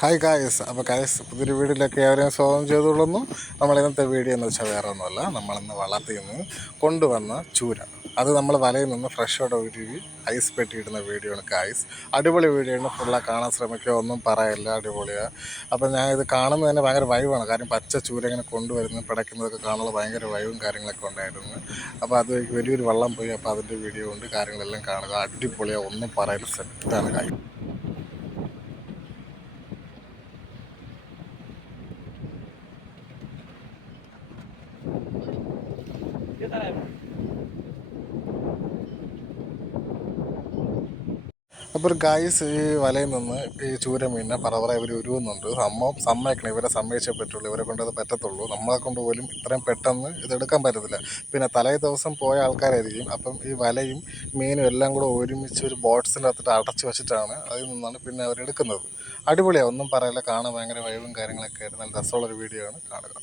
Hi guys. അപ്പോൾ guys, പുതിയൊരു വീഡിയോയിലേക്ക് ഏവരെയും സ്വാഗതം ചെയ്തുകൊള്ളുന്നു. നമ്മൾ ഇന്നത്തെ വീഡിയോ എന്ന് വെച്ചാൽ വേറെ ഒന്നുമല്ല, നമ്മളിന്ന് വള്ളത്തിൽ നിന്ന് കൊണ്ടുവന്ന ചൂര. അത് നമ്മൾ വലയിൽ നിന്ന് ഫ്രഷോടെ ഒരു ഐസ് പെട്ടിയിടുന്ന വീഡിയോ ആണ് ഗായ്സ്. അടിപൊളി വീഡിയോ ആണ്, ഫുള്ളാ കാണാൻ ശ്രമിക്കുക, ഒന്നും പറയില്ല, അടിപൊളിയാണ്. അപ്പോൾ ഞാൻ ഇത് കാണുന്നത് തന്നെ ഭയങ്കര വൈവാണ്. കാര്യം പച്ച ചൂര ഇങ്ങനെ കൊണ്ടുവരുന്നത് പിടയ്ക്കുന്നതൊക്കെ കാണുമ്പോൾ ഭയങ്കര വൈവും കാര്യങ്ങളൊക്കെ ഉണ്ടായിരുന്നു. അപ്പോൾ അത് വലിയൊരു വള്ളം പോയി, അപ്പോൾ അതിൻ്റെ വീഡിയോ ഉണ്ട്, കാര്യങ്ങളെല്ലാം കാണുക. അടിപൊളിയാണ്, ഒന്നും പറയില്ല, സെറ്റാണ് കാര്യം. അപ്പോൾ ഒരു ഗായ്സ്, ഈ വലയിൽ നിന്ന് ഈ ചൂര മീനിനെ പറവറ ഇവർ ഉരുവുന്നുണ്ട്. സമ്മതിക്കണം, ഇവരെ സമ്മതിച്ചേ പറ്റുള്ളൂ, ഇവരെ കൊണ്ടത് പറ്റത്തുള്ളൂ. നമ്മളെ കൊണ്ട് പോലും ഇത്രയും പെട്ടെന്ന് ഇതെടുക്കാൻ പറ്റത്തില്ല. പിന്നെ തലേ ദിവസം പോയ ആൾക്കാരായിരിക്കും. അപ്പം ഈ വലയും മീനും എല്ലാം കൂടെ ഒരുമിച്ച് ഒരു ബോട്ട്സിൻ്റെ അകത്തിട്ട് അടച്ചു വെച്ചിട്ടാണ് അതിൽ നിന്നാണ് പിന്നെ അവരെടുക്കുന്നത്. അടിപൊളിയാണ്, ഒന്നും പറയില്ല, കാണാൻ ഭയങ്കര വൈവും കാര്യങ്ങളൊക്കെ ആയിട്ട് നല്ല രസമുള്ളൊരു വീഡിയോ ആണ്, കാണുക.